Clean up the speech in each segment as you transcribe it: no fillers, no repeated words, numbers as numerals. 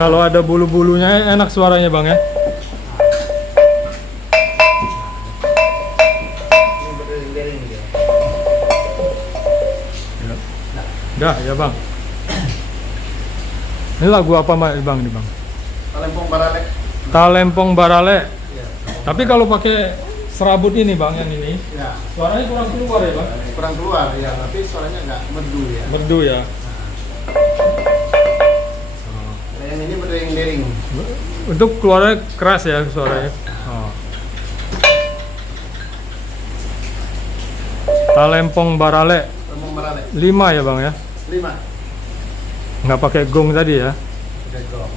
Kalau ada bulu-bulunya enak suaranya bang ya. Dah ya bang. Ini lagu apa bang ini bang? Talempong Barale. Talempong Barale. Ya. Tapi kalau pakai serabut ini bang yang ini, Ya. suaranya kurang keluar ya bang? Kurang keluar ya, tapi suaranya nggak merdu ya. Merdu ya. Nah, yang ini berdering-dering. Untuk keluarnya keras ya suaranya. Oh. Talempong Barale Talempong Barale. 5 ya bang ya? 5. Nggak pakai gong tadi ya? Ada gong.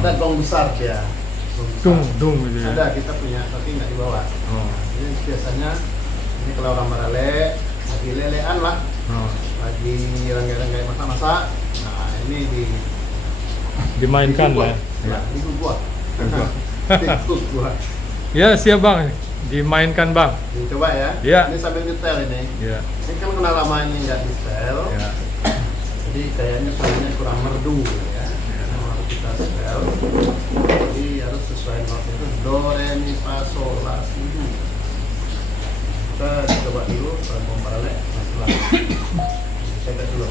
Ada gong besar ya. Dung gitu ya. Ada, kita punya, tapi nggak dibawa. Oh. Ini biasanya ini kalau orang Barale lagi lelean lah, Oh. lagi ranggai-ranggai masa-masa. Nah ini Dimainkan lah. Ya, itu gua. Gua. Itu gua. Ya siap bang, dimainkan bang. Coba ya. Ya. Ini sambil nyetel ini. Ya. Ini kan kena lama ini nggak nyetel. Ya. Jadi kayaknya suaranya kurang merdu ya. Harus kita setel. Jadi harus sesuai not itu do, re, mi, fa, sol, la, si, do. Kita coba dulu Talempong Barale. Saya tes dulu.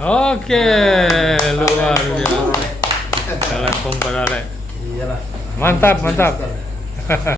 Oke, luar biasa. Talempong Barale. Iyalah. Mantap.